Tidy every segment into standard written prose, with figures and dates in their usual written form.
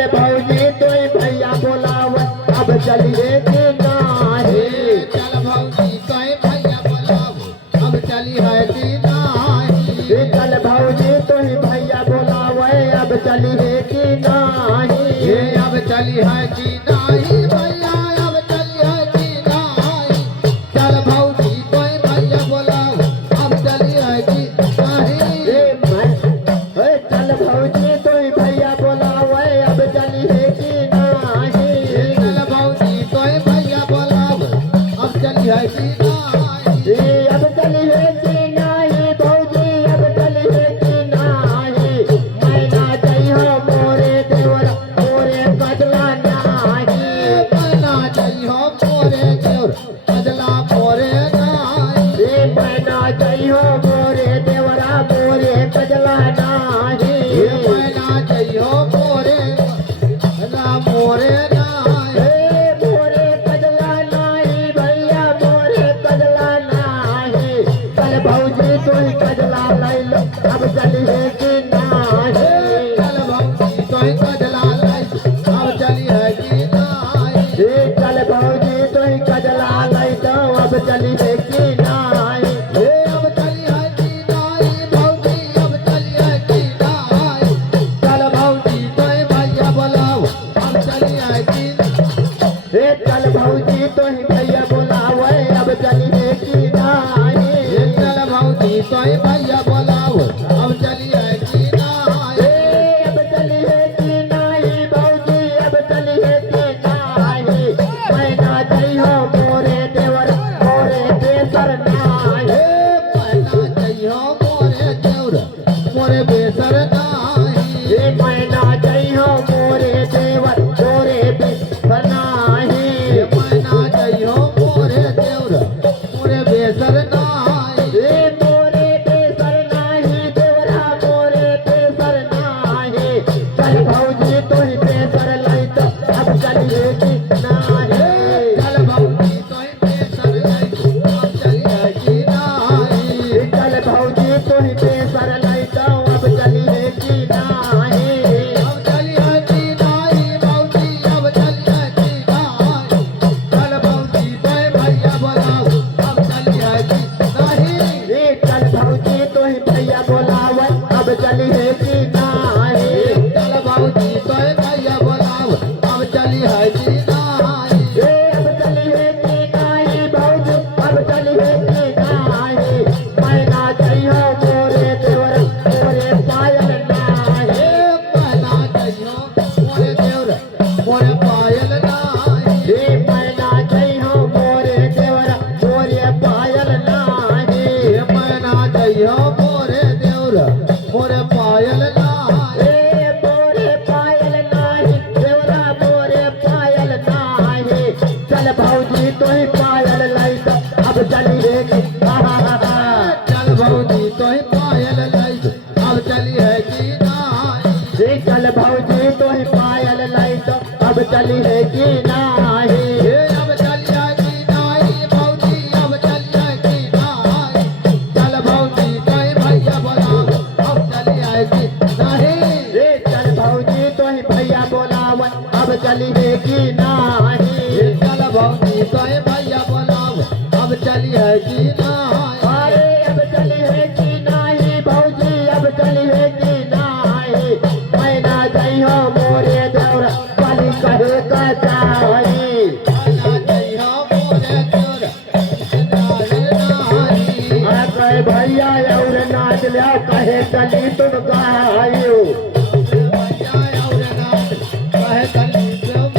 चल भौजी तो भैया बोलाव अब चलिए कि नाही। चल भौजी तो भैया बोलाव अब चली है कि नाही। चल भौजी तो भैया बोलाव अब चलिए कि नाही। अब चली है कि नाही भैया अब चली है कि नाही। चल भौजी तो भैया बोलाव अब चली है कि नाही। चल भौजी तो भैया बोलाव अब चलिए कि नाही। चल भौजी तो भैया बोलाव अब चली है कि नाही। अब चलिए कि नाही भौजी अब चलिए कि नाही। मैं ना जइहो मोरे देवरा मोरे कजला नाही। मैं ना जइहो मोरे देवर कजला मोरे नाही। मैं ना जइहो मोरे देवरा मोरे कजला नाही। मैं ना जइहो मोरे कजला मोरे नाही। मोरे कजला नाही भैया मोरे कजला नाही। चल भौजी तू कजला लई लो अब चलिए कि नाही। चल भौजी तो कजला लाई अब चली है कि नाही। चल भौजी तू कजला लई दो अब चलिए कि नाही। अब चली है कि नाही भौजी अब चली है कि नाही। चल भौजी तो भैया बोलाओ अब चली है कि चल भौजी तो भैया बोलावे अब चलिए कि नाही। चल भौजी तो भैया बोलाओ अब चली है कि नाही। अब चलिए कि नाही भौजी अब चलिए कि नाही। मैं ना जइहो मोरे देवर मोरे बेसर नाही। मैं ना जइहो मोरे देवर मोरे बेसर नाही। मैं ना जइहो मोरे देवर मोरे बेसर नाही। मैं ना जइहो मोरे देवर मोरे बेसर नाही। मोरे बेसर नाही देवरा मोरे बेसर नाही। चल भौजी तो बेसर लई तो अब चलिए कि नाही। चल भौजी तो बेसर लाई अब चली है कि नाही। चल भौजी तो बेसर लई तो अब चलिए कि नाही। अब चली है कि नाही भौजी अब चली है कि नाही। चल भौजी तो भैया बोलाओ अब चली है कि नाही। चल भौजी तो भैया बोलाव अब चलिए कि नाही। चल भौजी तो भैया बोलाओ अब चली है कि नाही। अब चलिए कि नाही भौजी अब चलिए कि नाही। मैं ना जइहो मोरे देवर मोरे पायल नाही। मैं ना जइहो मोरे देवर मोरे पायल नाही। मैं ना जइहो मोरे देवर मोरे पायल नाही। मैं ना जइहो मोरे देवर मोरे पायल नाही। मोरे पायल नाही देवरा मोरे पायल नाही। चल भौजी तो पायल लाई तो अब चलिए कि चल भौजी तो पायल लाई अब चली है कि नाही। चल भौजी तो पायल लाई तो अब चलिए कि नाही। अब चली है कि नाही भौजी अब चली है कि नाही। चल भौजी तो भैया बोलाओ अब चली है कि नाही। चल भौजी तो भैया बोलाव अब चलिए कि नाही। चल भौजी तो भैया बोलाओ अब चली है कि नाही। अरे अब चलिए कि नाही भौजी अब चलिए कि नाही। मैं ना जइहो मोरे देवरा वाली कहे का चाही। ना जइहो मोरे देवर कजला नाही। कहे भैया और नाच लिया कहे चली तुम गायो। भैया और नाच कहे चली तुम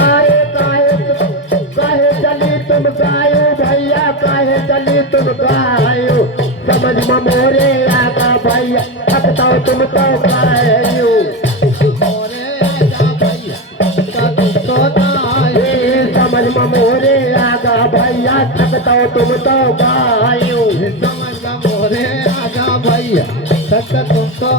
अरे कहे चली तुम गायो भैया कहे चली तुम गायो। समझ में मोरे आगा भैया थकता तुम तो गायो। मोरे आजा भैया तुम तो नाही। समझ में मोरे आगा भैया थकता तुम तो गायो। समझ मोरे आजा भैया तक तुम तो